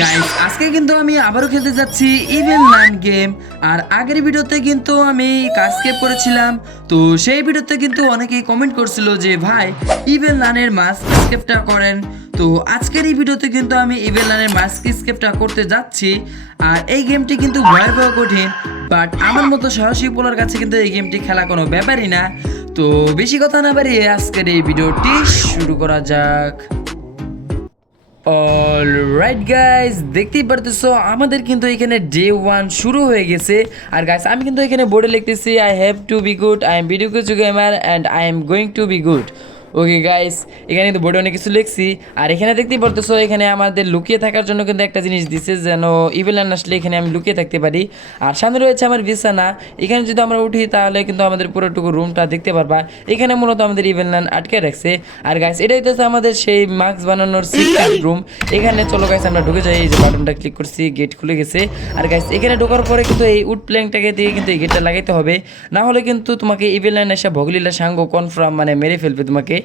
Guys আজকে কিন্তু আমি আবারও খেলতে যাচ্ছি ইভেল নাইন গেম। আর আগের ভিডিওতে কিন্তু আমি কার্ডস্কেপ করেছিলাম। তো সেই ভিডিওতে কিন্তু অনেকেই কমেন্ট করছিল যে ভাই ইভেল নাইনের মাস্ক স্কেপটা করেন। তো আজকের এই ভিডিওতে কিন্তু আমি ইভেল নাইনের মাস্ক স্কেপটা করতে যাচ্ছি। আর এই গেমটি কিন্তু ভয়াবহ কঠিন, বাট আমার মতো সাহসী পোলার কাছে কিন্তু এই গেমটি খেলা কোনো ব্যাপারই না। তো বেশি কথা না বাড়িয়ে আজকের এই ভিডিওটি শুরু করা যাক। অলরাইট গাইস, দেখতেই পারতেছো আমাদের কিন্তু এখানে ডে 1 শুরু হয়ে গেছে। আর গাইস আমি কিন্তু এখানে বোর্ডে লিখতেছি I have to be good, I am video কিছু gamer and I am going to be good. Okay guys, এখানে কিন্তু বোর্ডে অনেক কিছু লিখছি। আর এখানে দেখতেই পারতেছো এখানে আমাদের লুকিয়ে থাকার জন্য কিন্তু একটা জিনিস দিছে, যেন ইভিলান আসলে এখানে আমি লুকিয়ে থাকতে পারি। আর সামনে রয়েছে আমার বিছানা। এখানে যদি আমরা উঠি তাহলে কিন্তু আমাদের পুরোটুকু রুমটা দেখতে পারবা। এখানে মূলত আমাদের ইভিলান আটকে রাখছে। আর গাইস এটা হচ্ছে আমাদের সেই মাস্ক বানানোর সিক্রেট রুম। এখানে চলো গাইস আমরা ঢুকে যাই। এই যে বাটনটা ক্লিক করছি, গেট খুলে গেছে। আর গাইস এখানে ঢোকার পরে কিন্তু এই উড প্ল্যাঙ্কটাকে দিয়ে কিন্তু এই গেটটা লাগাইতে হবে, না হলে কিন্তু তোমাকে ইভিলান এসে ভগলিলা সাঙ্গ কনফার্ম মানে মেরে ফেলবে তোমাকে।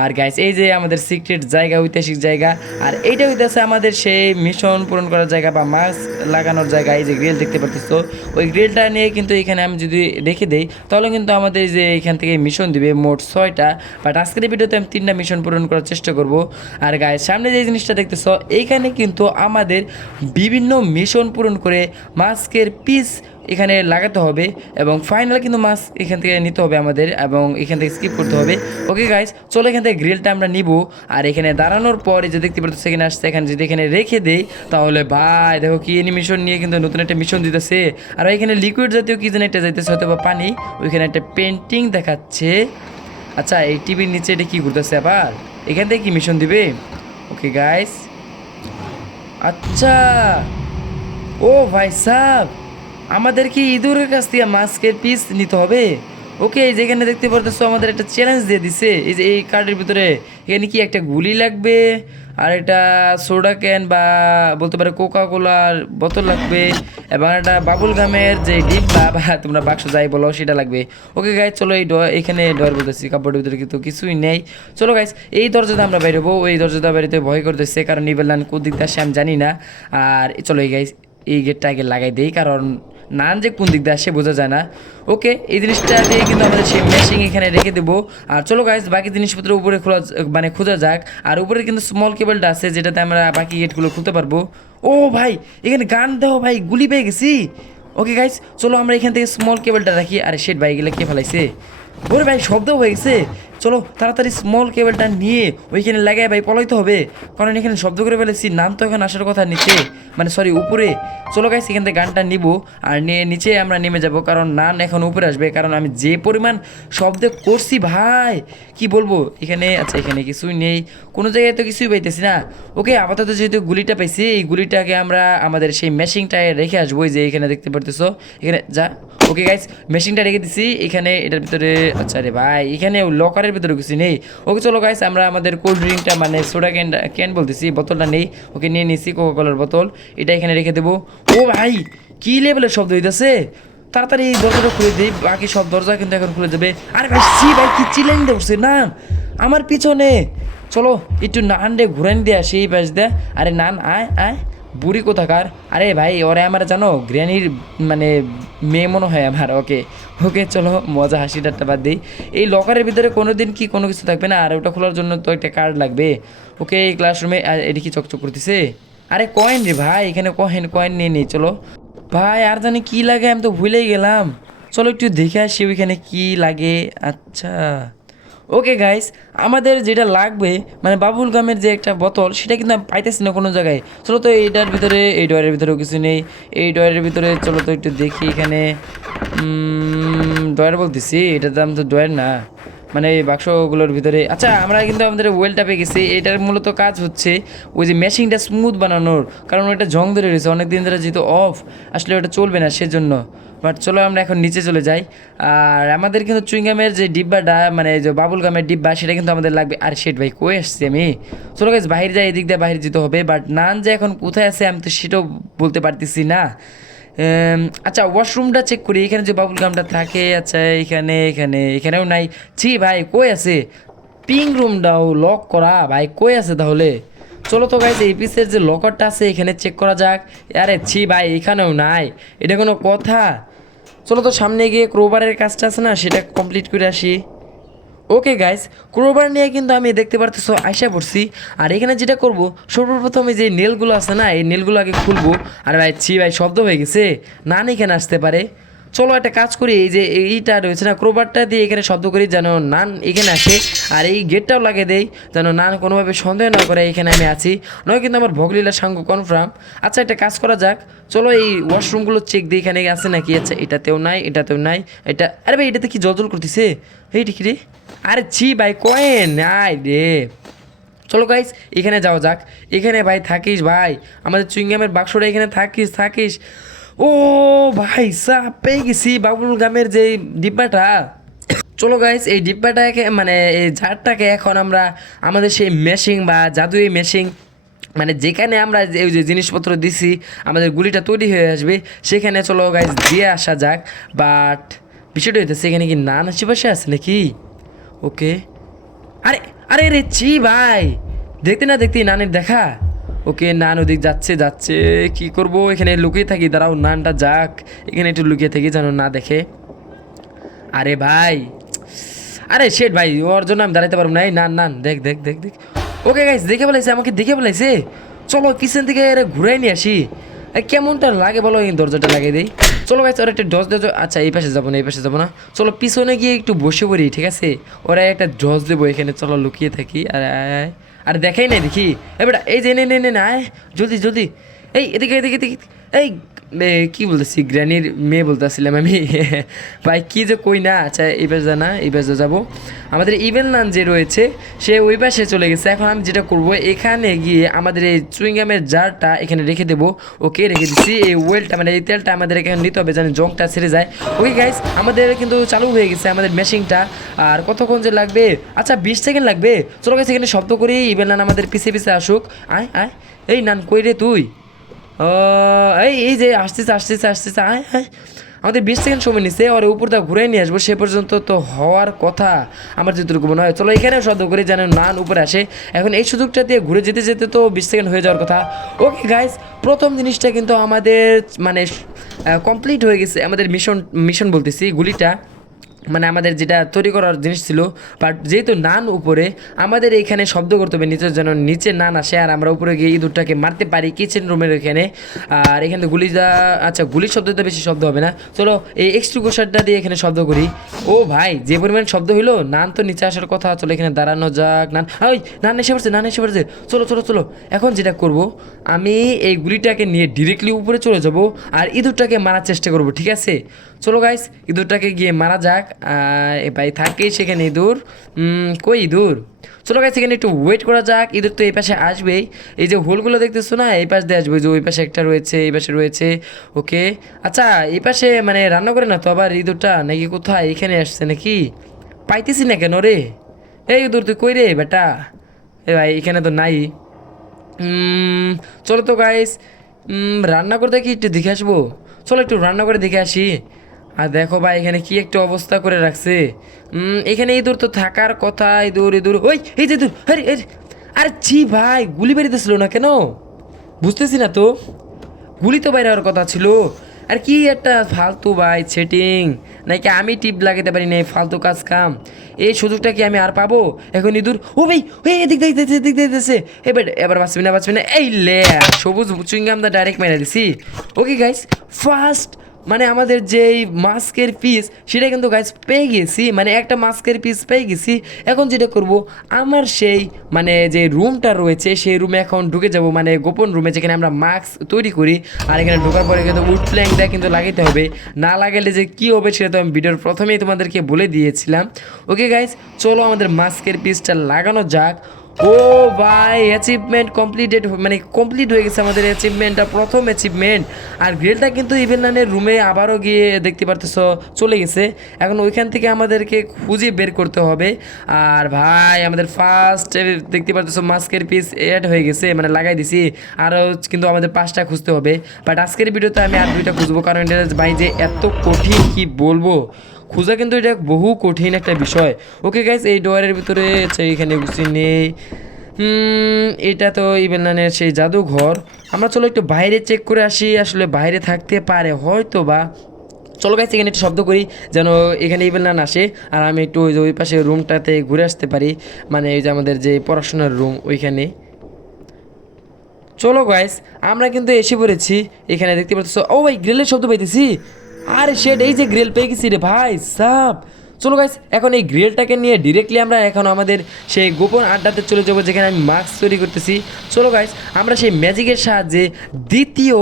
আর গাইস এই যে আমাদের সিক্রেট জায়গা, ঐতিহাসিক জায়গা। আর এইটা হইতেছে আমাদের সেই মিশন পূরণ করার জায়গা বা মাস্ক লাগানোর জায়গা। এই যে গ্রিল দেখতে পারতেছো, ওই গ্রিলটা নিয়ে কিন্তু এখানে আমি যদি রেখে দেই তাহলে কিন্তু আমাদের যে এখান থেকে মিশন দিবে মোট 6টা। বাট আজকের ভিডিওতে আমি 3টা মিশন পূরণ করার চেষ্টা করব। আর গাইস সামনে যে জিনিসটা দেখতেছো এইখানে কিন্তু আমাদের বিভিন্ন মিশন পূরণ করে মাস্কের পিস এখানে লাগাতে হবে এবং ফাইনাল কিন্তু মাস্ক এখান থেকে নিতে হবে আমাদের, এবং এখান থেকে স্কিপ করতে হবে। ওকে গাইস চলো এখান থেকে গ্রিলটা আমরা নিব। আর এখানে দাঁড়ানোর পরে যে দেখতে পাচ্ছ এখানে আসছে, এখানে যদি এখানে রেখে দেই তাহলে ভাই দেখো কি মিশন নিয়ে কিন্তু নতুন একটা মিশন দিতেছে। আর এখানে লিকুইড জাতীয় কি যেন একটা যাইতেছে, হয়তো বা পানি। ওইখানে একটা পেন্টিং দেখাচ্ছে। আচ্ছা এই টিভির নিচে এটা কি ঘুরতেছে আবার, এখান থেকে কি মিশন দিবে? ওকে গাইস, আচ্ছা ও ভাই সাব, আমাদের কি ইঁদুরের কাছ থেকে মাস্কের পিস নিতে হবে। ওকে যেখানে দেখতে পারতেছো আমাদের একটা চ্যালেঞ্জ দিয়ে দিছে। এই যে এই কার্ডের ভিতরে এখানে কি একটা গুলি লাগবে, আর একটা সোডা ক্যান বা বলতে পারো কোকা কোলার বোতল লাগবে, এবং একটা বাবুল গামের যে ডিব্বা বা তোমরা বাক্স যাই বলো সেটা লাগবে। ওকে গাইজ চলো এই এখানে ডর বলতেছি কাপড়ের ভিতরে কিন্তু কিছুই নেই। চলো গাইজ এই দরজাতে আমরা বেরোবো। ওই দরজাটা বেরোতে ভয় করতেছে কারণ ইভেলান কোন দিক দিয়ে আসে আমি জানি না। আর চলো এই গাইজ এই গেটটা আগে লাগাই দেই, কারণ নান যে কোন দিক দিয়ে আসে বোঝা যায় না। ওকে এই জিনিসটা দিয়ে কিন্তু আমাদের সেই মেশিং এখানে রেখে দেবো। আর চলো গাইজ বাকি জিনিসপত্র উপরে খোলা মানে খোঁজা যাক। আর উপরে কিন্তু স্মল কেবলটা আছে যেটাতে আমরা বাকি গেটগুলো খুলতে পারবো। ও ভাই এখানে গান দেও ভাই, গুলি পেয়ে গেছি। ওকে গাইজ চলো আমরা এখান থেকে স্মল কেবলটা রাখি। আরে শেট ভাই এগুলো কে ফেলাইছে? ওরে ভাই শব্দ হয়ে গেছে। চলো তাড়াতাড়ি স্মল কেবলটা নিয়ে ওইখানে লাগাই ভাই পলাইতে হবে, কারণ এখানে শব্দ করে ফেলেছি। নাম তো এখন আসার কথা নিচে, মানে সরি উপরে। চলো গাইস এখান থেকে গানটা নিব আর নিয়ে নিচে আমরা নেমে যাব, কারণ নান এখন উপরে আসবে, কারণ আমি যে পরিমাণ শব্দ করছি ভাই কি বলবো এখানে। আচ্ছা এখানে কিছুই নেই, কোনো জায়গায় তো কিছুই পাইতেছি না। ওকে আপাতত যেহেতু গুলিটা পাইছি, এই গুলিটাকে আমরা আমাদের সেই মেশিনটায় রেখে আসবো। যে এখানে দেখতে পারতেছো এখানে যা। ওকে গাইস মেশিনটা রেখে দিছি এখানে এটার ভিতরে। আচ্ছা রে ভাই এখানে লকারের ভিতরে কিছু নেই। ওকে চলো গাইস আমরা আমাদের কোল্ড ড্রিঙ্কটা মানে সোডা ক্যান বলতেছি বোতলটা নেই। ওকে নিয়ে নিছি কোকা কোলার বোতল, এটা এখানে রেখে দেবো। ও ভাই কি লেভেলের শব্দ হইতেছে, তাড়াতাড়ি এই দরজাটা খুলে দিই, বাকি সব দরজা কিন্তু এখন খুলে যাবে। আরে ভাই সি ভাই কি চিলেন উঠছে না আমার পিছনে। চলো একটু নান রে ঘুরান দিয়ে আসি এই পাশ দিয়ে। আরে নান আয় আয় বুড়ি কোথাকার। আরে ভাই ওরে আমার জানো গ্র্যানির মানে মেয়ে মনে হয় আমার। ওকে ওকে চলো মজা হাসি ঠাট্টা বাদ দিই। এই লকারের ভিতরে কোনো দিন কি কোনো কিছু থাকবে না, আর ওটা খোলার জন্য তো একটা কার্ড লাগবে। ওকে এই ক্লাসরুমে এটি কি চকচক করতেছে। আরে কয়েন রে ভাই, এখানে কয়েন কয়েন নিয়ে নিই চলো। ভাই আর জানি কি লাগে আমি তো ভুলেই গেলাম। চলো একটু দেখে আসি ওইখানে কি লাগে। আচ্ছা ওকে গাইস আমাদের যেটা লাগবে মানে বাবুল গামের যে একটা বোতল, সেটা কিন্তু আমি পাইতেছি না কোনো জায়গায়। চলো তো এইটার ভিতরে, এই ডয়ারের ভিতরেও কিছু নেই। এই ডয়ারের ভিতরে চলো তো একটু দেখি এখানে। ডয়ার বলতেছি, এটার দাম তো ডয়ার না, মানে এই বাক্সগুলোর ভিতরে। আচ্ছা আমরা কিন্তু আমাদের ওয়েলটা পেয়ে গেছি। এটার মূলত কাজ হচ্ছে ওই যে মেশিনটা স্মুথ বানানোর, কারণ ওটা জং ধরে রয়েছে অনেক দিন ধরে, যেহেতু অফ আসলে ওটা চলবে না সেজন্য। বাট চলো আমরা এখন নিচে চলে যাই। আর আমাদের কিন্তু চুইংগামের যে ডিব্বাটা মানে যে বাবুল গামের ডিব্বা সেটা কিন্তু আমাদের লাগবে। আর শেট ভাই কই আসছি আমি। চলো গাইস বাইরে যাই, এদিক দিয়ে বাইরে যেতে হবে। বাট নান যে এখন কোথায় আছে আমি তো সেটাও বলতে পারতেছি না। আচ্ছা ওয়াশরুমটা চেক করি, এখানে যে বাবুল গামটা থাকে। আচ্ছা এখানে এখানে এখানেও নাই। ছি ভাই কই আছে? পিং রুমটাও লক করা ভাই, কই আছে তাহলে? চলো তো গাইজ এই পিসের যে লকারটা আছে এখানে চেক করা যাক। আরে ছি ভাই, এখানেও নাই, এটা কোনো কথা? চলো তো সামনে গিয়ে ক্রোবারের কাজটা আছে না, সেটা কমপ্লিট করে আসি। ওকে গাইস, ক্রোবার নিয়ে কিন্তু আমি দেখতে পারতেছো আইসা পড়ছি। আর এখানে যেটা করব, সর্বপ্রথম এই যে নেলগুলো আছে না, এই নেলগুলো আগে খুলবো। আর ভাই ছি ভাই, শব্দ হয়ে গেছে, নান এখানে আসতে পারে। চলো একটা কাজ করি, এই যে এইটা রয়েছে না, ক্রোবারটা দিয়ে এখানে শব্দ করি যেন নান এখানে আসে। আর এই গেটটাও লাগিয়ে দেই যেন নান কোনোভাবে সন্দেহ না করে এখানে আমি আছি, নয় কিন্তু আমার ভগলীলা সাঙ্গ কনফার্ম। আচ্ছা একটা কাজ করা যাক, চলো এই ওয়াশরুমগুলো চেক দিই এখানে আছে নাকি। আচ্ছা এটাতেও নাই, এটাতেও নাই, এটা আরে ভাই এটাতে কি জল করতেছে, এইটা কি রে? আরে ছি ভাই, কয়েন নাই রে। চলো গাইস এখানে যাওয়া যাক। এখানে ভাই থাকিস ভাই, আমাদের চুইংগামের বাক্সটা এখানে থাকিস থাকিস। ও ভাই সাপ পেয়ে গেছি, বাবুল গামের যে ডিব্বাটা। চলো গাইস এই ডিব্বাটাকে মানে এই ঝাড়টাকে এখন আমরা আমাদের সেই মেশিং বা জাদুই মেশিং, মানে যেখানে আমরা ওই যে জিনিসপত্র দিছি আমাদের গুলিটা তৈরি হয়ে আসবে, সেখানে চলো গাইস দিয়ে আসা যাক। বাট বিষয়টা হইতেছে এখানে কি নান আশেপাশে আছে নাকি? ওকে, আরে আরে রে ছি ভাই, দেখতে না দেখতেই নানের দেখা। ওকে নান ওদিক যাচ্ছে যাচ্ছে, কি করব, এখানে লুকিয়ে থাকি, দাঁড়াও নানটা যাক, এখানে একটু লুকিয়ে থাকি যেন না দেখে। আরে ভাই, আরে শেট ভাই, ওর জন্য আমি দাঁড়াতে পারবো না। এই নান নান দেখ দেখ দেখ দেখ। ওকে গাইস দেখে ফেলাইছে, আমাকে দেখে ফেলাইছে। চলো পিছন থেকে এর ঘুরাই নিয়ে আসি। কেমনটা লাগে বলো, এই দরজাটা লাগিয়ে দিই। চলো গাইস ওরা একটা ডজ দেবো। আচ্ছা এই পাশে যাবো না, এই পাশে যাবো না, চলো পিছনে গিয়ে একটু বসে পড়ি, ঠিক আছে? ওরা একটা ডজ দেবো এখানে, চলো লুকিয়ে থাকি। আর আর দেখাই নাই দেখি, এবার এই যে নে নে নে আয় জলদি জলদি, এই এদিকে এদিকে এদিকে। এই কি বলতেছি, গ্র্যানির মেয়ে বলতে আসছিলাম আমি। ভাই কী যে কই না। আচ্ছা এইবার যা না, এইবার যা যাবো। আমাদের ইভেন নান যে রয়েছে সে ওই পাশে চলে গেছে। এখন আমি যেটা করব, এখানে গিয়ে আমাদের এই চুইংগামের জারটা এখানে রেখে দেবো। ওকে রেখে দিচ্ছি। এই ওয়েলটা মানে এই তেলটা আমাদের এখানে নিতে হবে যেন জংটা ছেড়ে যায়। ওকে গাইস আমাদের কিন্তু চালু হয়ে গেছে আমাদের মেশিনটা। আর কতক্ষণ যে লাগবে, আচ্ছা 20 সেকেন্ড লাগবে। চলো গাইস এখানে শব্দ করি, ইভেন নান আমাদের পিছে পিছে আসুক। আয় আয়, এই নান কই রে তুই? ও এই এই যে আসতেছে আসতেছে আসতেছে, আয় আয়। আমাদের 20 সেকেন্ড সময় নিচ্ছে, ওর উপরটা ঘুরে নিয়ে আসবো, সে পর্যন্ত তো হওয়ার কথা আমার যেটুকু মনে হয়। চলো এখানেও শব্দ করে যেন নান উপরে আসে। এখন এই সুযোগটা দিয়ে ঘুরে যেতে যেতে তো 20 সেকেন্ড হয়ে যাওয়ার কথা। ওকে গাইস, প্রথম জিনিসটা কিন্তু আমাদের মানে কমপ্লিট হয়ে গেছে, আমাদের মিশন মিশন বলতেছি গুলিটা, মানে আমাদের যেটা তৈরি করার জিনিস ছিল। বাট যেহেতু নান উপরে, আমাদের এইখানে শব্দ করতে হবে নিচে যেন নিচে নান আসে, আর আমরা উপরে গিয়ে ইঁদুরটাকে মারতে পারি কিচেন রুমের এখানে। আর এখানে গুলিটা, আচ্ছা গুলির শব্দটা বেশি শব্দ হবে না। চলো এই এক্সট্রা গোসারটা দিয়ে এখানে শব্দ করি। ও ভাই যে পরিমাণ শব্দ হইলো, নান তো নিচে আসার কথা। চলো এখানে দাঁড়ানো যাক। নান ওই নান এসে পড়ছে, নান এসে পড়ছে। চলো চলো চলো, এখন যেটা করব, আমি এই গুলিটাকে নিয়ে ডিরেক্টলি উপরে চলে যাব আর ইঁদুরটাকে মারার চেষ্টা করব, ঠিক আছে? চলো গাইস ইঁদুরটাকে গিয়ে মারা যাক। ভাই থাকে সেখানে ইঁদুর, কই ইঁদুর? চলো গাইস এখানে একটু ওয়েট করা যাক, ইঁদুর তো এই পাশে আসবেই। এই যে হোলগুলো দেখতেছো না, এই পাশ দিয়ে আসবে, যে ওই পাশে একটা রয়েছে, এই পাশে রয়েছে। ওকে আচ্ছা এই পাশে মানে রান্না করে না তো আবার ইঁদুরটা, নাকি কোথায় এখানে আসছে নাকি? পাইতেছি না কেন রে? এই ইঁদুর তুই কই রে বেটা? এ ভাই এখানে তো নাই। চলো তো গাইস রান্না করে দেখি, একটু দেখে আসবো। চলো একটু রান্না করে দেখে আসি। আর দেখো ভাই এখানে কি একটা অবস্থা করে রাখছে। এখানে ইঁদুর তো থাকার কথা, ইঁদুর ইঁদুর, ওই এই যে ইঁদুর, আরে আরে আরে ছি ভাই, গুলি বেরিতেছিল না কেন বুঝতেছি না তো। গুলি তো বাইরে হওয়ার কথা ছিল। আর কি একটা ফালতু ভাই সেটিং, নাকি আমি টিপ লাগাতে পারি না, এই ফালতু কাজ কাম। এই সুযোগটা কি আমি আর পাবো? এখন ইঁদুর, ও ভাই ওই এদিক দেখতেছে এদিক দেখতেছে, এবার এবার বাঁচবি না বাঁচবি না, এই লে সবুজ চুইংগামটা ডাইরেক্ট মেরে দিছি। ওকে গাইস ফার্স্ট মানে আমাদের যেই মাস্কের পিস সেটা কিন্তু গাইস পেয়ে গেছি, মানে একটা মাস্কের পিস পেয়ে গেছি। এখন যেটা করব, আমার সেই মানে যে রুমটা রয়েছে সেই রুমে এখন ঢুকে যাব, মানে গোপন রুমে যেখানে আমরা মাস্ক তৈরি করি। আর এখানে ঢোকার পরে কিন্তু উড প্ল্যাঙ্কটা কিন্তু লাগাইতে হবে, না লাগালে যে কী হবে সেটা তো আমি ভিডিওর প্রথমেই তোমাদেরকে বলে দিয়েছিলাম। ওকে গাইস চলো আমাদের মাস্কের পিসটা লাগানো যাক। ও ভাই অ্যাচিভমেন্ট কমপ্লিটেড, মানে কমপ্লিট হয়ে গেছে আমাদের অ্যাচিভমেন্টটা, প্রথম অ্যাচিভমেন্ট। আর গ্রেলটা কিন্তু ইভেন নানের রুমে আবারও গিয়ে দেখতে পারতেছো চলে গেছে। এখন ওইখান থেকে আমাদেরকে খুঁজে বের করতে হবে। আর ভাই আমাদের ফার্স্ট দেখতে পারতেছো মাস্কের পিস অ্যাড হয়ে গেছে, মানে লাগাই দিছি। আরও কিন্তু আমাদের 5টা খুঁজতে হবে। বাট আজকের ভিডিওতে আমি আর 2টা খুঁজবো, কারণ এটা ভাই যে এত কঠিন কি বলবো, খোঁজা কিন্তু এটা বহু কঠিন একটা বিষয়। ওকে গাইস এই ডোয়ারের ভিতরে এখানে গুছি নেই। এটা তো ইবেলানের সেই জাদুঘর। আমরা চলো একটু বাইরে চেক করে আসি, আসলে বাইরে থাকতে পারে হয়তো বা। চলো গাইস এখানে একটু শব্দ করি যেন এখানে ইবেলান আসে, আর আমি একটু ওই যে ওই পাশে রুমটাতে ঘুরে আসতে পারি, মানে ওই যে আমাদের যে পড়াশোনার রুম ওইখানে। চলো গাইস আমরা কিন্তু এসে পড়েছি এখানে, দেখতে পাচ্ছ ও ভাই গ্রিলের শব্দ পাইতেছি। আরে শেট, এই যে গ্রিল পেয়ে গেছি রে ভাই সাব। চলো গাইস এখন এই গ্রিলটাকে নিয়ে ডিরেক্টলি আমরা এখন আমাদের সেই গোপন আড্ডাতে চলে যাবো, যেখানে আমি মাস্ক তৈরি করতেছি। চলো গাইস আমরা সেই ম্যাজিকের সাহায্যে দ্বিতীয়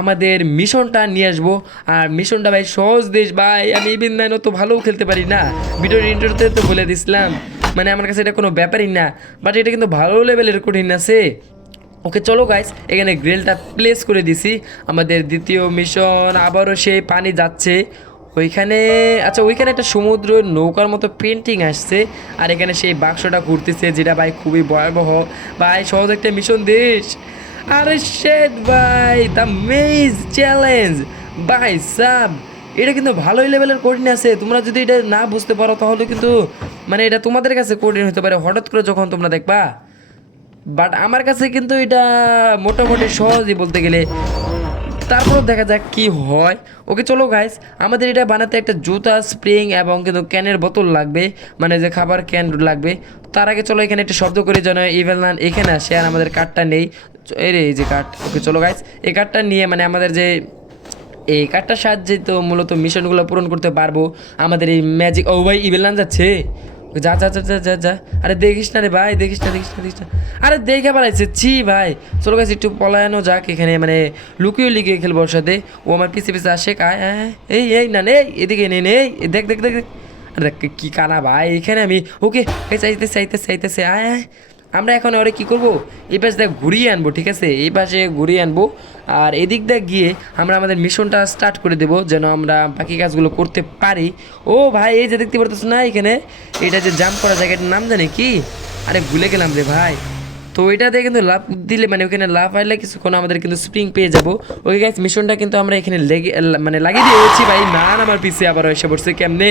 আমাদের মিশনটা নিয়ে আসবো। আর মিশনটা ভাই সহজ দেশ ভাই, আমি ইভেন নাইন তো ভালোও খেলতে পারি না, ভিডিওর ইন্টারতে তো বলে দিছিলাম, মানে আমার কাছে এটা কোনো ব্যাপারই না, বাট এটা কিন্তু ভালো লেভেলের কঠিন আছে। ওকে চলো গাইস এখানে গ্রিলটা প্লেস করে দিছি। আমাদের দ্বিতীয় মিশন আবারও সেই পানি যাচ্ছে ওইখানে। আচ্ছা ওইখানে একটা সমুদ্র নৌকার মতো পেন্টিং আসছে, আর এখানে সেই বাক্সটা ঘুরতেছে, যেটা ভাই খুবই ভয়াবহ ভাই, সহজ একটা মিশন দেশ। আরে শেট ভাই, দ্য মেজ চ্যালেঞ্জ ভাই সাব, এটা কিন্তু ভালোই লেভেলের কঠিন আছে। তোমরা যদি এটা না বুঝতে পারো তাহলে কিন্তু মানে এটা তোমাদের কাছে কঠিন হতে পারে হঠাৎ করে যখন তোমরা দেখবা, বাট আমার কাছে কিন্তু এটা মোটামুটি সহজই বলতে গেলে। তারপর দেখা যাক কি হয়। ওকে চলো গাইস আমাদের এটা বানাতে একটা জুতা, স্প্রিং এবং কিন্তু ক্যানের বোতল লাগবে, মানে যে খাবার ক্যান লাগবে। তার আগে চলো এখানে একটা শব্দ করে যেন ইভেলনান এখানে আসে, আর আমাদের কার্ডটা নেই। এই রে এই যে কার্ড। ওকে চলো গাইস এই কার্ডটা নিয়ে মানে আমাদের যে এই কার্ডটার সাহায্যে তো মূলত মিশনগুলো পূরণ করতে পারবো আমাদের এই ম্যাজিক। ও ভাই ইভেলনান যাচ্ছে, যা যা যা যা যা যা। আরে দেখিস না রে ভাই, দেখিস না দেখিস না দেখিস না। আরে দেখে পালাইছে ছি ভাই। চলো গাইস একটু পলায়ানো যাক, এখানে মানে লুকিয়ে লুকিয়ে খেলবো ওর সাথে। ও আমার পিছে পিছে আসে কায় এই এই না নে এদিকে নে নে দেখ দেখ দেখ দেখ। আরে দেখ কি কানা ভাই এখানে আমি। ওকে চাইতে চাইতে চাইতেছে আয় আয়। আমরা এখন ওরে কী করবো, এই পাশ দিয়ে ঘুরিয়ে আনবো, ঠিক আছে এই পাশে ঘুরিয়ে আনবো, আর এদিক দিয়ে গিয়ে আমরা আমাদের মিশনটা স্টার্ট করে দেবো যেন আমরা বাকি কাজগুলো করতে পারি। ও ভাই এই যে দেখতে পারতেছ না এখানে এটা যে জাম্প করা জায়গাটার নাম জানি কি, আরে ভুলে গেলাম রে ভাই। তো এটাতে কিন্তু লাভ দিলে মানে ওখানে লাভ আইলে কিছুক্ষণ আমাদের কিন্তু স্প্রিং পেয়ে যাবো। ওকে গাইস মিশনটা কিন্তু আমরা এখানে লেগে মানে লাগিয়ে দিয়েছি ভাই। না আমার পিছিয়ে আবার এসে পড়ছে কেমনে,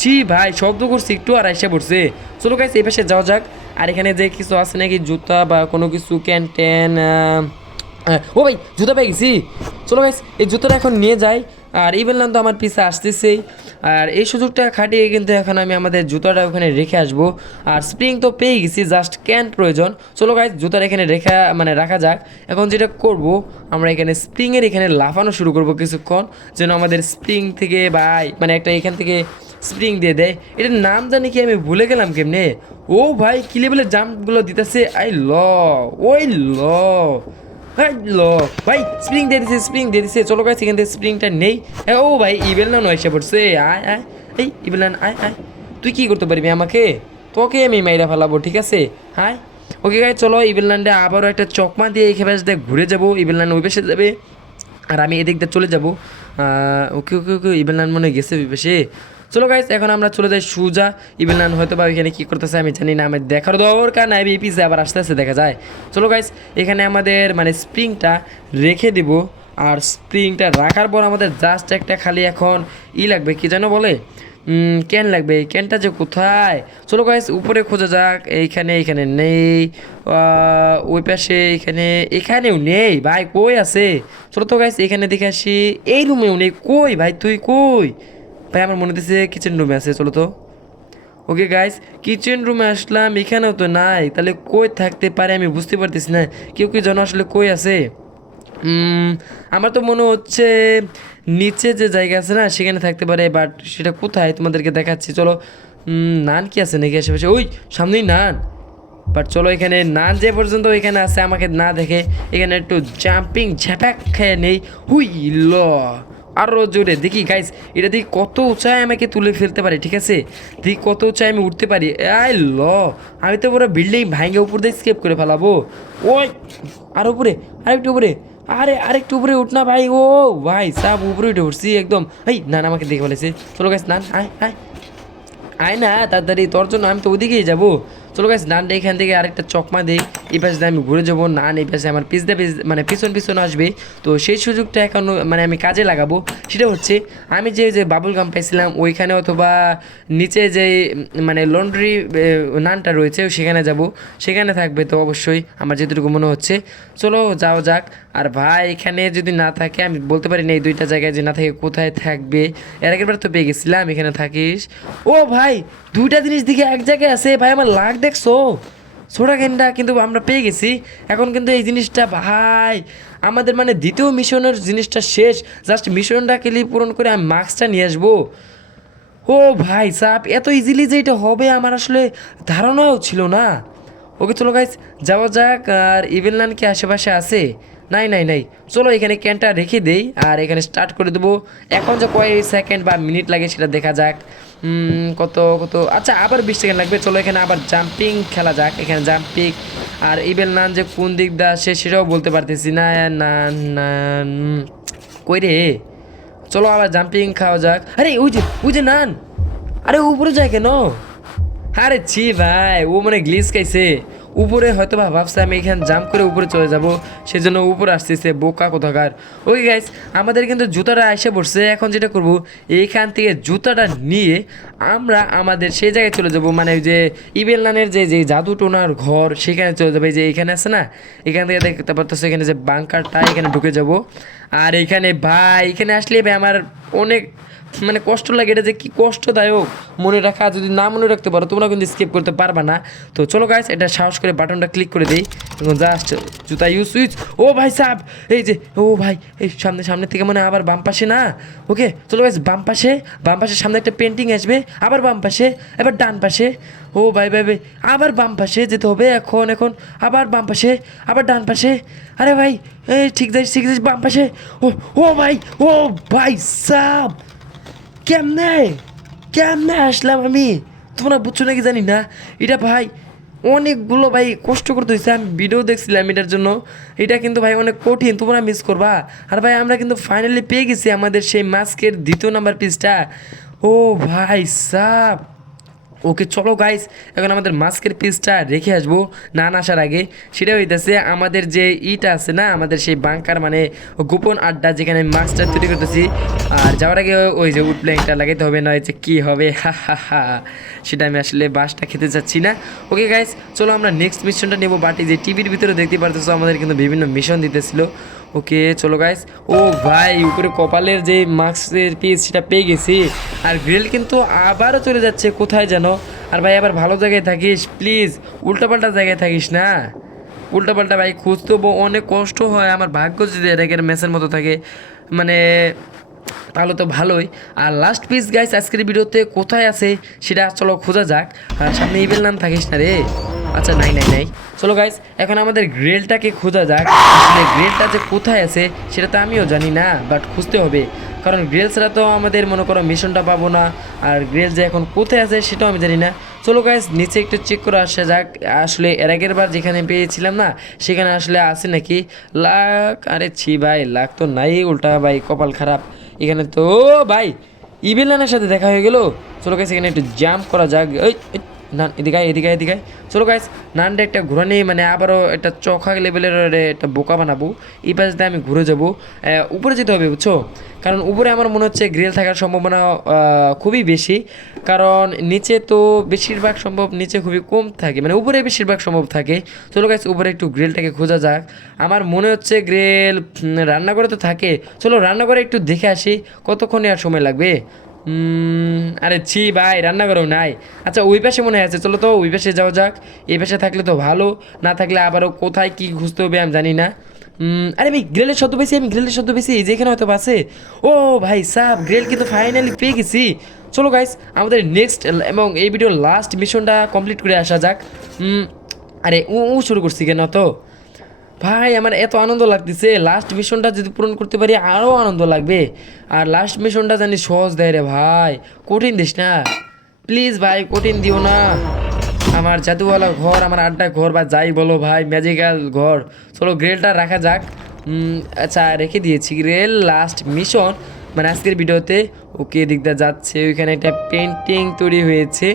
ছি ভাই শব্দ করছি একটু আর এসে পড়ছে। চলো গাইস এই পাশে যাওয়া যাক। আর এখানে যে কিছু আছে নাকি জুতা বা কোনো কিছু ক্যান ট্যান, ও ভাই জুতা পেয়ে গেছি। চলো গাইস এই জুতোটা এখন নিয়ে যাই। আর এই বললাম তো আমার পিছে আসতেছেই, আর এই সুযোগটা খাটিয়ে কিন্তু এখন আমি আমাদের জুতাটা ওখানে রেখে আসবো। আর স্প্রিং তো পেয়ে গেছি, জাস্ট ক্যান প্রয়োজন। চলো গাইস জুতাটা এখানে রাখা যাক। এখন যেটা করব আমরা এখানে স্প্রিংয়ের এখানে লাফানো শুরু করব কিছুক্ষণ, যেন আমাদের স্প্রিং থেকে ভাই মানে একটা এখান থেকে স্প্রিং দিয়ে দেয়। এটার নাম জানি কি আমি ভুলে গেলাম কেমনে। ও ভাই কি লেভেলের জাম্পগুলো দিতেছে, আই ল ওই ল ল ভাই স্প্রিং দিয়ে দিছে, স্প্রিং দিয়ে দিছে। চলো গাইস এখান থেকে স্প্রিংটা নেই। ও ভাই ইবেলনান এসে পড়ছে, আয় আয় এই ইবেলনান আয় আয়। তুই কি করতে পারবি আমাকে, তোকে আমি মাইরা ফেলাবো ঠিক আছে হায়। ওকে গাইস চলো ইবেলনানটা আবারও একটা চকমা দিয়ে এই খেপাস দিয়ে ঘুরে যাবো, ইবেলনান ওই পাশে যাবে আর আমি এদিক দিয়ে চলে যাবো। ওকে ওকে ওকে ইবেলনান মনে গেছে ওই পাশে। চলো গাইস এখন আমরা চলে যাই সুজা। ইবেলনান হয়তো বা এখানে কী করতেছে আমি জানি না, আমার দেখার দরকার নাই, এই পিসে আবার আস্তে আস্তে দেখা যায়। চলো গাইস এখানে আমাদের মানে স্প্রিংটা রেখে দিব, আর স্প্রিংটা রাখার পর আমাদের জাস্ট একটা খালি এখন লাগবে, কি যেন বলে ক্যান লাগবে। এই ক্যানটা যে কোথায়, চলো গাইস উপরে খোঁজা যাক। এইখানে এইখানে নেই, ওই পাশে এখানে এখানেও নেই ভাই, কই আছে। চলো তো গাইস এখানে দেখে আসি, এই রুমেও নেই। কই ভাই তুই কই ভাই, আমার মনে হচ্ছে কিচেন রুমে আছে। চলো তো ওকে গাইস কিচেন রুমে আসলাম, এখানেও তো নাই, তাহলে কই থাকতে পারে আমি বুঝতে পারতেছি না। কেউ কি যেন আসলে কই আছে। আমার তো মনে হচ্ছে নিচে যে জায়গা আছে না সেখানে থাকতে পারে, বাট সেটা কোথায় তোমাদেরকে দেখাচ্ছি। চলো নান কি আছে নাকি আশেপাশে, ওই সামনেই নান। বাট চলো এখানে নান যে পর্যন্ত এখানে আছে আমাকে না দেখে এখানে একটু জাম্পিং ঝ্যাপাক খেয়ে নেই। হুই ল আরও জোরে দেখি গাইস, এটা দেখি কত উঁচায় আমাকে তুলে ফেলতে পারে, ঠিক আছে দেখি কত উঁচায় আমি উঠতে পারি। আই ল আমি তো পুরো বিল্ডিং ভাঙে উপর দিয়ে স্কেপ করে ফেলাবো। ওই আর উপরে আরেকটু উপরে, আরে আরেকটু উপরে উঠ না ভাই। ও ভাই সব উপরে উঠে উঠছি একদম। এই না আমাকে দেখে ফেলেছে। চলো গাইস নান আয় আয় আয় না তাড়াতাড়ি, তোর জন্য আমি তো ওদিকেই যাবো। চলো গাইস নানটা এখান থেকে আরেকটা চকমা দিই, এই পাশে দিয়ে আমি ঘুরে যাবো, নান এই পাশে আমার মানে পিছন আসবে। তো সেই সুযোগটা এখন মানে আমি কাজে লাগাবো। সেটা হচ্ছে আমি যে বাবুল গাম পাইছিলাম ওইখানে অথবা নিচে যে মানে লন্ড্রি নানটা রয়েছে সেখানে যাব, সেখানে থাকবে তো অবশ্যই আমার যেটুকু মনে হচ্ছে। চলো যাও যাক। আর ভাই এখানে যদি না থাকে আমি বলতে পারি না এই দুইটা জায়গায় যে না থাকে কোথায় থাকবে। এর আগেরবার তো পেয়ে গেছিলাম এখানে থাকিস। ও ভাই দুইটা জিনিস দিকে এক জায়গায় আছে ভাই, আমার লাগ দেখছো ছোটা গেন্ডা, কিন্তু আমরা পেয়ে গেছি। এখন কিন্তু এই জিনিসটা ভাই আমাদের মানে দ্বিতীয় মিশনের জিনিসটা শেষ, জাস্ট মিশনটা কেলি পূরণ করে আমি মার্কসটা নিয়ে আসবো। ও ভাই সাপ এত ইজিলি যে এটা হবে আমার আসলে ধারণাও ছিল না। ওকে চলো গাইস যাওয়া যাক। আর ইভেন লান কি আশেপাশে আছে? নাই নাই নাই, চলো এখানে ক্যানটা রেখে দেই আর এখানে স্টার্ট করে দেবো। এখন যে কয় সেকেন্ড বা মিনিট লাগে সেটা দেখা যাক। কত কত, আচ্ছা আবার 20 সেকেন্ড লাগবে। চলো এখানে আবার জাম্পিং খেলা যাক, এখানে জাম্পিং। আর ইভেন লান যে কোন দিক দিয়ে আসে সেটাও বলতে পারতেছি না। না না কই রে, চলো আবার জাম্পিং খাওয়া যাক। আরে ওই যে নান, আরে উপরে যায় কেন? আরে ছি ভাই ও মানে গ্লিচ খাইছে উপরে, হয়তো ভাবছে আমি এখানে জাম্প করে উপরে চলে যাব, সেজন্য উপরে আসতেছে বোকা কোথাকার। ওকে গাইস আমাদের কিন্তু জুতাটা এসে পড়ছে। এখন যেটা করব এইখান থেকে জুতাটা নিয়ে আমরা আমাদের সেই জায়গায় চলে যাব, মানে ওই যে ইবেল নানের যে যে জাদু টোনার ঘর সেখানে চলে যাবে। এই যে এখানে আছে না, এখান থেকে দেখতে পারতো এখানে যে বাংকারটা, এখানে ঢুকে যাব। আর এখানে ভাই এখানে আসলে ভাই আমার অনেক মানে কষ্ট লাগে, এটা যে কি কষ্টদায়ক মনে রাখা, যদি না মনে রাখতে পারো তোমরা কিন্তু স্কিপ করতে পারবা না। তো চলো গাইস এটা সাহস করে বাটনটা ক্লিক করে দিই, এখন জাস্ট জুতা সুইচ। ও ভাই সাব এই যে, ও ভাই এই সামনে থেকে মানে আবার বাম পাশে না। ওকে চলো গাইস বাম পাশে সামনে একটা পেন্টিং আসবে, আবার বাম পাশে, এবার ডান পাশে। ও ভাই ভাই ভাই আবার বাম পাশে যেতে হবে, এখন আবার বাম পাশে, আবার ডান পাশে। আরে ভাই এই ঠিক যাইছি বাম পাশে। ও ও ভাই, ও ভাই সাব কেমনে কেমনে আসলাম আমি, তোমরা বুঝছো নাকি জানি না। এটা ভাই অনেকগুলো ভাই কষ্ট করতে হয়েছে, আমি ভিডিও দেখছিলাম এটার জন্য। এটা কিন্তু ভাই অনেক কঠিন, তোমরা মিস করবা। আর ভাই আমরা কিন্তু ফাইনালি পেয়ে গেছি আমাদের সেই মাস্কের 2য় নাম্বার পিসটা। ও ভাই সাব ওকে চলো গাইস এখন আমাদের মাস্কের পিসটা রেখে আসবো না আসার আগে। সেটা হইতেছে আমাদের যে ইটা আছে না, আমাদের সেই বাংকার মানে গোপন আড্ডা যেখানে মাস্কটা তৈরি করতেছি। আর যাওয়ার আগে ওই যে উড প্ল্যাংটা লাগাইতে হবে, না হয়েছে কী হবে হা হা হা, সেটা আমি আসলে বাসটা খেতে চাচ্ছি না। ওকে গাইস চলো আমরা নেক্সট মিশনটা নেবো। বাট এই যে টিভির ভিতরে দেখতে পারতেছো আমাদের কিন্তু বিভিন্ন মিশন দিতেছিল। ওকে চলো গাইস, ও ভাই উপরে কপালের যে মাস্কের পিস সেটা পেয়ে গেছি। আর গ্রিল কিন্তু আবারও চলে যাচ্ছে কোথায় যেন। আর ভাই আবার ভালো জায়গায় থাকিস প্লিজ, উল্টাপাল্টা জায়গায় থাকিস না। উল্টাপাল্টা ভাই খুঁজতে অনেক কষ্ট হয়, আমার ভাগ্য যদি এটাকে ম্যাচের মতো থাকে মানে তাহলে তো ভালোই। আর লাস্ট পিস গাইস আজকের ভিডিওতে কোথায় আছে সেটা চলো খোঁজা যাক। আর সামনে ইবেল নাম থাকিস না রে, আচ্ছা নাই নাই নাই। চলো গাইস এখন আমাদের গ্রেলটাকে খোঁজা যাক, আসলে গ্রেলটা যে কোথায় আছে সেটা তো আমিও জানি না, বাট খুঁজতে হবে। কারণ গ্রেল ছাড়া তো আমাদের মনে করো মিশনটা পাবো না। আর গ্রেল যে এখন কোথায় আছে সেটাও আমি জানি না। চলো গাইস নিচে একটু চেক করে আসা যাক, আসলে এর আগের বার যেখানে পেয়েছিলাম না সেখানে আসলে আছে নাকি লাক। আরে ছি ভাই লাক তো নাই, উল্টা ভাই কপাল খারাপ। এখানে তো ভাই ইবেলানের সাথে দেখা হয়ে গেল। চলো গাইস এখানে একটু জাম্প করা যাক। এই না এদিকে চলো গাইস নানটা একটা ঘুরে নেই, মানে আবারও একটা চোখা লেভেলের একটা বোকা বানাবো। এই পাশে আমি ঘুরে যাবো, উপরে যেতে হবে বুঝছো। কারণ উপরে আমার মনে হচ্ছে গ্রিল থাকার সম্ভাবনা খুবই বেশি, কারণ নিচে তো বেশিরভাগ সম্ভব নিচে খুবই কম থাকে, মানে উপরে বেশিরভাগ সম্ভব থাকে। চলো গাইস উপরে একটু গ্রিলটাকে খোঁজা যাক। আমার মনে হচ্ছে গ্রিল রান্নাঘরে তো থাকে, চলো রান্নাঘরে একটু দেখে আসি কতক্ষণে আর সময় লাগবে। আরে ছি ভাই রান্নাঘরেও নাই। আচ্ছা ওই পাশে মনে আছে, চলো তো ওই পাশে যাওয়া যাক। এই পাশে থাকলে তো ভালো, না থাকলে আবারও কোথায় কি খুঁজতে হবে আমি জানি না। আরে ভাই গ্রেলের শব্দ পেয়েছি, আমি গ্রেলের শব্দ পেয়েছি যেখানে হয়তো আছে। ও ভাই সাব গ্রেল কিন্তু ফাইনালি পেয়ে গেছি। চলো গাইস আমাদের নেক্সট এবং এই ভিডিওর লাস্ট মিশনটা কমপ্লিট করে আসা যাক। আরে ও শুরু করছি কেন তো ভাই, আমার এত আনন্দ লাগতেছে। লাস্ট মিশনটা যদি পূরণ করতে পারি আরও আনন্দ লাগবে। আর লাস্ট মিশনটা জানি সহজ দেয় রে ভাই, কঠিন দিস না প্লিজ ভাই, কঠিন দিও না। আমার জাদুওয়ালা ঘর, আমার আড্ডা ঘর বা যাই বলো ভাই, ম্যাজিক্যাল ঘর। চলো গ্রেলটা রাখা যাক। আচ্ছা রেখে দিয়েছি গ্রেল। লাস্ট মিশন মানে আজকের ভিডিওতে। ওকে দিকটা যাচ্ছে, ওইখানে একটা পেন্টিং তৈরি হয়েছে।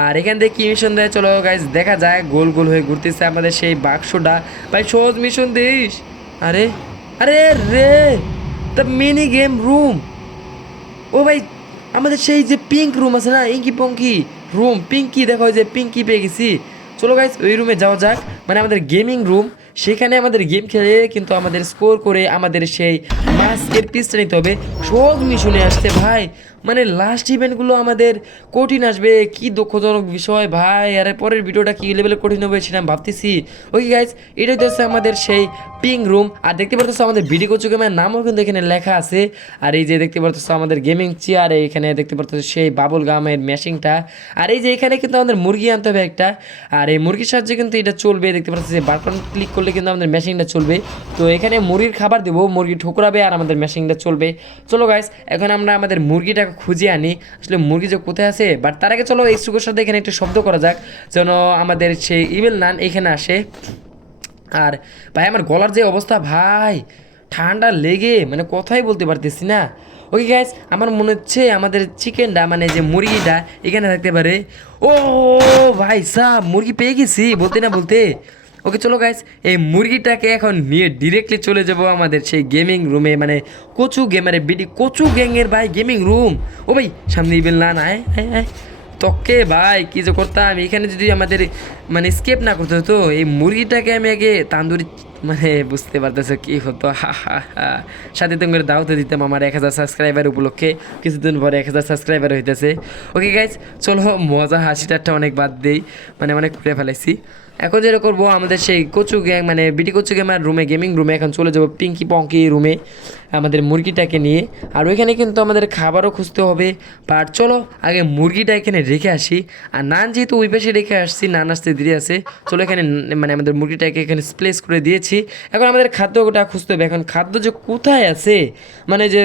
আর এখান থেকে কী মিশন দেয় চলো গাইজ দেখা যায়, গোল গোল হয়ে ঘুরতেছে আমাদের সেই বাক্সটা। ভাই সহজ মিশন দিস। আরে আরে রে, দ্য মিনি গেম রুম। ও ভাই আমাদের সেই যে পিঙ্ক রুম আছে না, ইঙ্কি পঙ্কি রুম, পিঙ্কি দেখো যে পিঙ্কি পেয়ে গেছি। চলো গাইজ ওই রুমে যাওয়া যাক, মানে আমাদের গেমিং রুম। সেখানে আমাদের গেম খেলে কিন্তু আমাদের স্কোর করে আমাদের সেই মাস্কের পিসটা নিতে হবে। সব মিশনে আসছে ভাই, মানে লাস্ট ইভেন্টগুলো আমাদের কঠিন আসবে, কি দুঃখজনক বিষয় ভাই। আর পরের ভিডিওটা কী লেভেলে কঠিন হবে সেটা আমি ভাবতেছি। ওকে গাইজ এটাই হচ্ছে আমাদের সেই পিঙ্ক রুম। আর দেখতে পাচ্ছ আমাদের ভিডিও কোচ গেমের নামও কিন্তু এখানে লেখা আছে। আর এই যে দেখতে পাচ্ছ আমাদের গেমিং চেয়ার, এখানে দেখতে পাচ্ছ সেই বাবুল গামের মেশিনটা। আর এই যে এখানে কিন্তু আমাদের মুরগি আনতে হবে একটা, আর এই মুরগির সাহায্যে কিন্তু এটা চলবে। দেখতে পাচ্ছ যে বাটন ক্লিক করলে কিন্তু আমাদের মেশিনটা চলবে। তো এখানে মুরগির খাবার দেবো, মুরগি ঠোকরাবে আর আমাদের মেশিনটা চলবে। চলো গাইস এখন আমরা আমাদের মুরগিটাকে খুঁজে আনি, আসলে মুরগি যে কোথায় আছে। বাট তার আগে চলো এক্সট্রুকের সাথে এখানে একটু শব্দ করা যাক, যেন আমাদের সেই ইভিল নান এখানে আসে। আর ভাই আমার গলার যে অবস্থা ভাই, ঠান্ডা লেগে মানে কথাই বলতে পারতেছি না। ওকে গাইস আমার মনে হচ্ছে আমাদের চিকেনটা মানে যে মুরগিটা এখানে থাকতে পারে। ও ভাই সাহ মুরগি পেয়ে গেছি বলতে না বলতে। ওকে চলো গাইস এই মুরগিটাকে এখন নিয়ে ডিরেক্টলি চলে যাব আমাদের সেই গেমিং রুমে, মানে কচু গেমারে বিডি কচু গ্যাংয়ের ভাই গেমিং রুম। ও ভাই সামনে ইবেল না আয় আয় আয় তকে ভাই কী যে করতাম এখানে, যদি আমাদের মানে স্কেপ না করতে হতো, এই মুরগিটাকে আমি আগে তান্দুরি মানে বুঝতে পারতেছো কী হতো, হা হা হা। সাথে তোমাকে দাওয়াতে দিতাম আমার 1000 সাবস্ক্রাইবার উপলক্ষে, কিছুদিন পরে 1000 সাবস্ক্রাইবার হইতেছে। ওকে গাইজ চলো মজা হাসিটারটা অনেক বাদ দেই, মানে অনেক করে ফেলাইছি। এখন যেটা করবো আমাদের সেই কচু গ্যাং মানে বিটি কচু গ্যামার রুমে গেমিং রুমে এখন চলে যাবো পিঙ্কি পঙ্কি রুমে আমাদের মুরগিটাকে নিয়ে। আর ওইখানে কিন্তু আমাদের খাবারও খুঁজতে হবে। বাট চলো আগে মুরগিটা এখানে রেখে আসি। আর নান যেহেতু ওই পাশে রেখে আসছি, নান আসতে দেরি আছে। চলো এখানে মানে আমাদের মুরগিটাকে এখানে প্লেস করে দিয়েছি। এখন আমাদের খাদ্যটা খুঁজতে হবে। এখন খাদ্য যে কোথায় আছে, মানে যে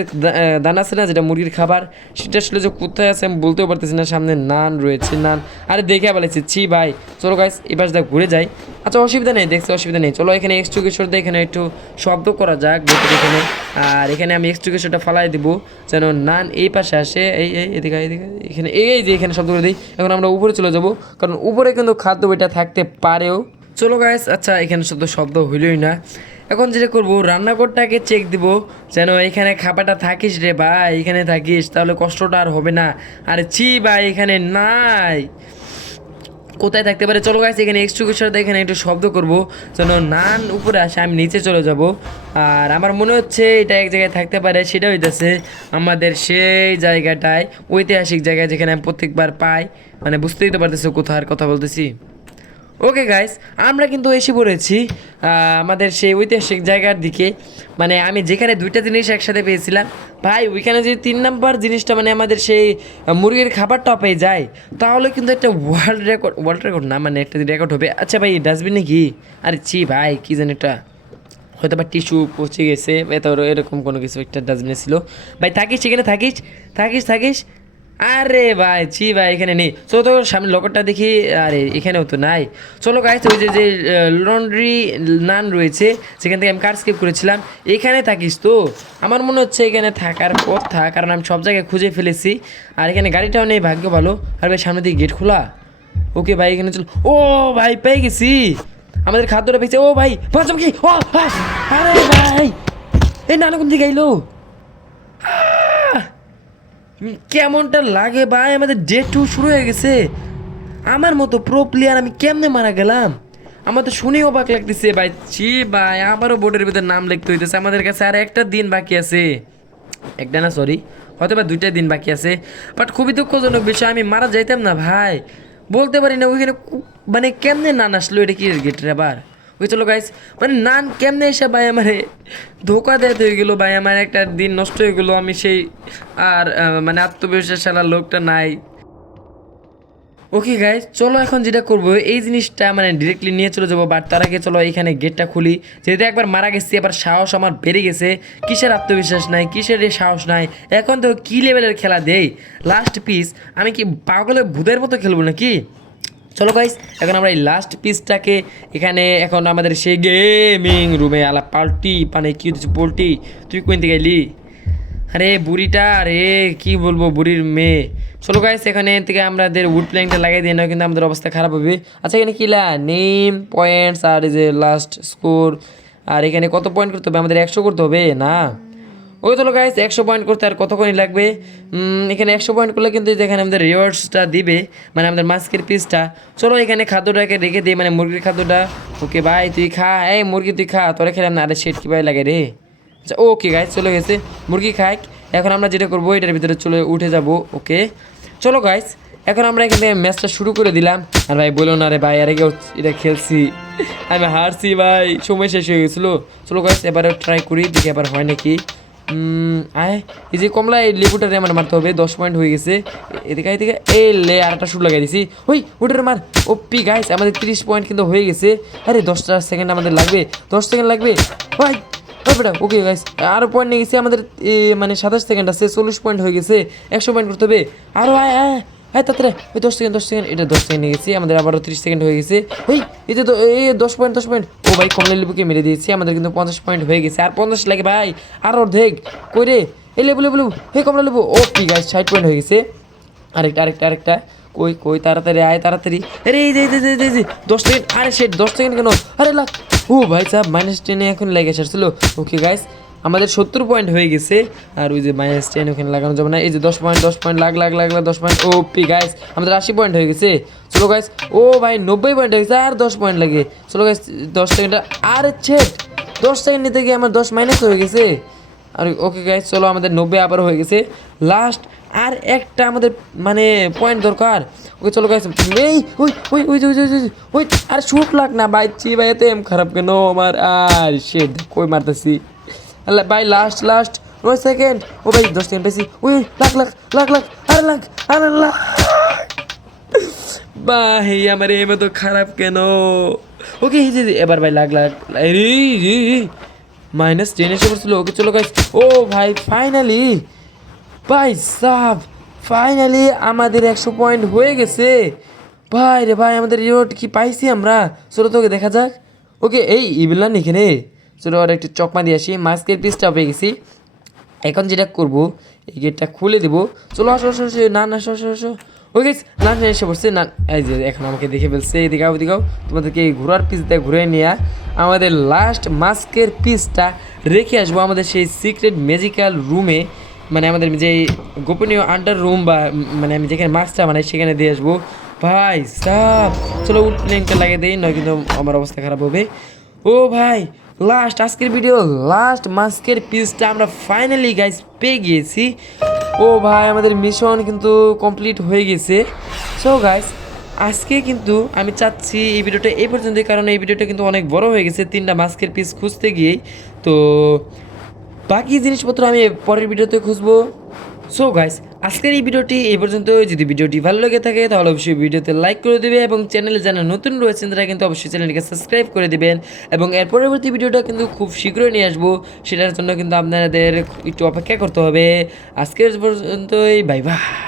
দানা আছে না যেটা মুরগির খাবার, সেটা আসলে যে কোথায় আছে আমি বলতেও পারতেছি না। সামনে নান রয়েছে, নান আরে দেখে বলেছি ছি ভাই। চলো গাইস এবার যা ঘুরে যাই। আচ্ছা অসুবিধা নেই, দেখছি অসুবিধা নেই। চলো এখানে এক্সট্রুকেশনটা এখানে একটু শব্দ করা যাক এখানে। আর এখানে আমি এক্সট্রুকেশনটা ফালাই দিব যেন নান এই পাশে আসে। এই এই এদিকে এদিকে এখানে এই যে এখানে শব্দ করে দিই। এখন আমরা উপরে চলে যাব, কারণ উপরে কিন্তু খাদ্য বইটা থাকতে পারেও। চলো গাইস আচ্ছা এখানে শুধু শব্দ হইলই না। এখন যেটা করবো রান্নাঘরটাকে চেক দিব যেন এখানে খাবারটা থাকিস রে ভাই, এখানে থাকিস তাহলে কষ্টটা আর হবে না। আরে ছি ভাই এখানে নাই, কোথায় থাকতে পারে। চলো গাইস এখানে এক্সট্রুকের সাথে এখানে একটু শব্দ করব যেন নান উপরে আসে, আমি নিচে চলে যাব। আর আমার মনে হচ্ছে এটা এক জায়গায় থাকতে পারে, সেটা হইতেছে আমাদের সেই জায়গাটায়, ঐতিহাসিক জায়গায় যেখানে আমি প্রত্যেকবার পাই, মানে বুঝতেই তো পারতেছো কোথার কথা বলতেছি। ওকে গাইস আমরা কিন্তু এসে পড়েছি আমাদের সেই ঐতিহাসিক জায়গার দিকে, মানে আমি যেখানে দুইটা জিনিস একসাথে পেয়েছিলাম ভাই, ওইখানে যদি 3 নাম্বার জিনিসটা মানে আমাদের সেই মুরগির খাবারটা পেয়ে যায়, তাহলে কিন্তু একটা ওয়ার্ল্ড রেকর্ড না মানে একটা রেকর্ড হবে। আচ্ছা ভাই ডাস্টবিনে কি, আরে ছি ভাই কী জানি এটা, হয়তো বা টিস্যু পচে গেছে এরকম কোনো কিছু একটা ডাস্টবিনে ছিল। ভাই থাকিস সেখানে থাকিস থাকিস থাকিস। আরে ভাই ছি ভাই এখানে নেই। চলো তো সামনে লকারটা দেখি, আরে এখানেও তো নাই। চলো গাইস ওই যে লন্ড্রি নান রয়েছে সেখান থেকে আমি কার স্কিপ করেছিলাম, এখানে থাকিস তো। আমার মনে হচ্ছে এখানে থাকার কথা, কারণ আমি সব জায়গায় খুঁজে ফেলেছি। আর এখানে গাড়িটাও নেই, ভাগ্য ভালো। আর ভাই সামনে দিকে গেট খোলা। ওকে ভাই এখানে চলো। ও ভাই পেয়ে গেছি, আমাদের খাদ্যটা পেয়েছে। ও ভাই পাঁচ কি, ও আরে ভাই এই নানা কোন দিকে আইলো, কেমনটা লাগে ভাই। আমাদের ডে 2 শুরু হয়ে গেছে। আমার মতো প্রো প্লেয়ার আমি কেমনে মারা গেলাম, আমার তো শুনেই অবাক লাগতেছে ভাই। ছি ভাই আবারও বোর্ডের ভিতরে নাম লিখতে হইতেছে। আমাদের কাছে আর একটা দিন বাকি আছে, একটা না সরি হয়তো বা 2টা দিন বাকি আছে। বাট খুবই দুঃখজনক বিষয়, আমি মারা যাইতাম না ভাই, বলতে পারি না ওইখানে মানে কেমনে নান আসলো, এটা কি গেটের আবার। ওই চলো গাইস মানে নান কেমনে এসে ভাই আমার ধোকা দেওয়া হয়ে গেলো ভাই, আমার একটা দিন নষ্ট হয়ে গেলো। আমি সেই আর মানে আত্মবিশ্বাস শালার লোকটা নাই। ওকে গাইস চলো এখন যেটা করবো এই জিনিসটা মানে ডিরেক্টলি নিয়ে চলে যাবো। বাট তার আগে চলো এখানে গেটটা খুলি, যেহেতু একবার মারা গেছি এবার সাহস আমার বেড়ে গেছে। কিসের আত্মবিশ্বাস নাই, কিসের সাহস নাই, এখন তো কী লেভেলের খেলা দেই। লাস্ট পিস আমি কি পাগলের ভূতের মতো খেলবো নাকি। চলো গাইস এখন আমরা এই লাস্ট পিসটাকে এখানে এখন আমাদের সেই গেমিং রুমে আলা পাল্টি মানে কি হচ্ছে পোল্টি, তুই কোন দিকে এলি। আরে বুড়িটা, আরে কি বলবো বুড়ির মেয়ে, চলো গাইস এখানে থেকে আমাদের উড প্ল্যাঙ্কটা লাগিয়ে দিয়ে না কিন্তু আমাদের অবস্থা খারাপ হবে। আচ্ছা এখানে কি নেম পয়েন্টস আর এই যে লাস্ট স্কোর, আর এখানে কত পয়েন্ট করতে হবে আমাদের? 100 করতে হবে না? ওই চলো গাইস 100 পয়েন্ট করতে আর কতক্ষণই লাগবে? এখানে 100 পয়েন্ট করলে কিন্তু এখানে আমাদের রিওয়ার্ডসটা দিবে, মানে আমাদের মাস্কের পিসটা। চলো এখানে খাদ্যটাকে রেখে দিই, মানে মুরগির খাদ্যটা। ওকে ভাই তুই খা, এই মুরগি তুই খা, তোরা খেলাম না। আরে শেট কীভাবে লাগে রে? আচ্ছা ওকে গাইস চলে গেছে, মুরগি খাই। এখন আমরা যেটা করবো এটার ভিতরে চলে উঠে যাব। ওকে চলো গাইস এখন আমরা এখানে ম্যাচটা শুরু করে দিলাম। আর ভাই বলো না রে ভাই, আরে এটা খেলছি আমি হারছি ভাই, সময় শেষ হয়ে গেছিলো। চলো গাইস এবারে ট্রাই করি, দেখি এবার হয় নাকি। আয় এই যে কমলা এই লেবুটা আমার মারতে হবে। 10 পয়েন্ট হয়ে গেছে। এদিকে এদিকে এই লে আর একটা শুট লাগাই দিছি। ওই ওটার মার। ওপি গাইস আমাদের 30 পয়েন্ট কিন্তু হয়ে গেছে। আরে 10টা সেকেন্ড আমাদের লাগবে, 10 সেকেন্ড লাগবে ভাই। বেটা ওকে গাইস আরও পয়েন্ট নিয়ে গেছে আমাদের, মানে 27 সেকেন্ড আছে, 40 পয়েন্ট হয়ে গেছে। 100 পয়েন্ট করতে হবে আরও। আয় আয় হ্যাঁ তাড়াতাড়ি ওই 10 সেকেন্ড 10 সেকেন্ড, এটা 10 সেকেন্ড নিয়ে গেছি আমাদের, আবারও 30 সেকেন্ড হয়ে গেছে। এই যে এই 10 পয়েন্ট 10 পয়েন্ট। ও ভাই কমলা লেবুকে মেরে দিয়েছি, আমাদের কিন্তু 50 পয়েন্ট হয়ে গেছে। আর 50 লাগে ভাই, আর অর্ধেক কই রে? এই লেবু লেবু লেবু, হে কমলা লেবু। ও পি গাইস 60 পয়েন্ট হয়ে গেছে। আরেকটা আরেকটা আরেকটা, কই কই তাড়াতাড়ি আয় তাড়াতাড়ি। আরে এই যে 10 সেকেন্ড। আরে শেট 10 সেকেন্ড কেন? আরে লাগ। ও ভাই সাহেব -10 এখন লেগে আসছিল। ওকে গাইস আমাদের 70 পয়েন্ট হয়ে গেছে। আর ওই যে -10 ওখানে লাগানো যাবে না। এই যে 10 পয়েন্ট 10 পয়েন্ট লাগ লাগ লাগ লাগ 10 পয়েন্ট। ও পি গাইস আমাদের 80 পয়েন্ট হয়ে গেছে। চলো গাইস ও ভাই 90 পয়েন্ট হয়ে গেছে, আর 10 পয়েন্ট লাগে। চলো গাইস 10 সেকেন্ড। আরে ছেট 10 সেকেন্ড নিতে গিয়ে আমার 10 মাইনাস হয়ে গেছে। আর ওকে গাইস চলো আমাদের 90 আবার হয়ে গেছে। লাস্ট আর একটা আমাদের মানে পয়েন্ট দরকার। ওকে চলো গাইস এই ওই ওই ওই ওই ওই ওই আর শুট লাগ না ভাই, চি ভাই এত এম খারাপ কেন আমার? আর শেট কই মারতেছি আল্লাহ ভাই। Last last 9 second. ও ভাই 10 সেকেন্ড পাইছি। ওই লাখ লাখ লাখ লাখ আরে লাখ আরে লাখ ভাই আমার এম তো খারাপ কেন? ওকে এবার ভাই লাখ লাখ -10 এসে পড়ছিল। ওকে চলো গাইস ও ভাই ফাইনালি ভাই সাব ফাইনালি আমাদের 100 পয়েন্ট হয়ে গেছে ভাই রে ভাই। আমাদের রিওয়ার্ড কি পাইছি আমরা? চলো তোকে দেখা যাক। ওকে এই ইবিলান এখানে, চলো আর একটু চকমা দিয়ে আসি। মাস্কের পিসটা পেয়ে গেছি। এখন যেটা করবো এই গেটটা খুলে দেবো। চলো আসো আসো আসো, না না আসো আসো আসো। ওকে না এসে পড়ছে না। এই যে এখন আমাকে দেখে ফেলছে। এদিকাও ওদিকাও তোমাদেরকে এই ঘোরার পিস দিয়ে ঘুরে নিয়ে আমাদের লাস্ট মাস্কের পিসটা রেখে আসবো আমাদের সেই সিক্রেট ম্যাজিক্যাল রুমে, মানে আমাদের যে গোপনীয় আন্ডার রুম, বা মানে আমি যেখানে মাস্কটা বানাই সেখানে দিয়ে আসবো ভাই সাব। চলো উড প্লেনটা লাগিয়ে দিই, নয় কিন্তু আমার অবস্থা খারাপ হবে। ও ভাই লাস্ট আজকের ভিডিও লাস্ট মাস্কের পিসটা আমরা ফাইনালি গাইস পেয়ে গিয়েছি। ও ভাই আমাদের মিশন কিন্তু কমপ্লিট হয়ে গেছে। সো গাইস আজকে কিন্তু আমি চাচ্ছি এই ভিডিওটা এই পর্যন্তই, কারণ এই ভিডিওটা কিন্তু অনেক বড় হয়ে গেছে 3টা মাস্কের পিস খুঁজতে গিয়েই। তো বাকি জিনিসপত্র আমি পরের ভিডিওতে খুঁজবো। সো গাইস আজকের এই ভিডিওটি এই পর্যন্ত। যদি ভিডিওটি ভালো লেগে থাকে তাহলে অবশ্যই ভিডিওতে লাইক করে দেবে, এবং চ্যানেলে যারা নতুন রয়েছেন তারা কিন্তু অবশ্যই চ্যানেলটিকে সাবস্ক্রাইব করে দেবেন। এবং এর পরবর্তী ভিডিওটা কিন্তু খুব শীঘ্রই নিয়ে আসবো, সেটার জন্য কিন্তু আপনাদের একটু অপেক্ষা করতে হবে। আজকের পর্যন্তই, বাই বাই।